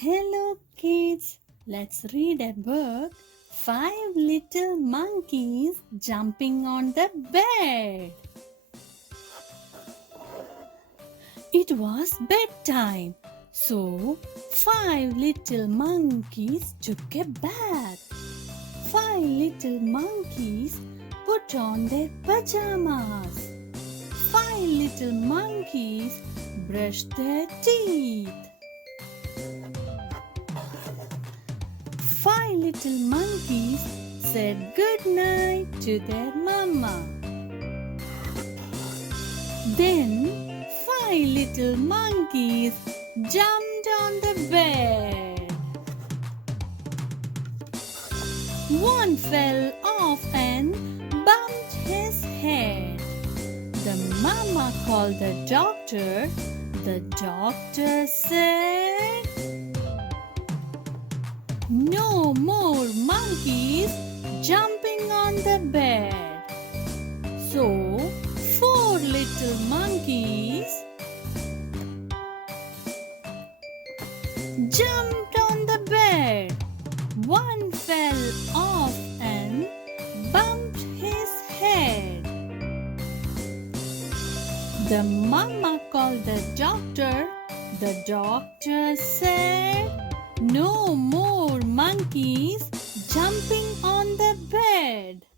Hello kids, let's read a book. Five little monkeys jumping on the bed. It was bedtime, so five little monkeys took a bath. Five little monkeys put on their pajamas. Five little monkeys brushed their teeth. Five little monkeys said good night to their mama. Then five little monkeys jumped on the bed. One fell off and bumped his head. The mama called the doctor. The doctor said, "No more monkeys jumping on the bed." So, four little monkeys jumped on the bed. One fell off and bumped his head. The mama called the doctor. The doctor said, "No more monkeys jumping on the bed."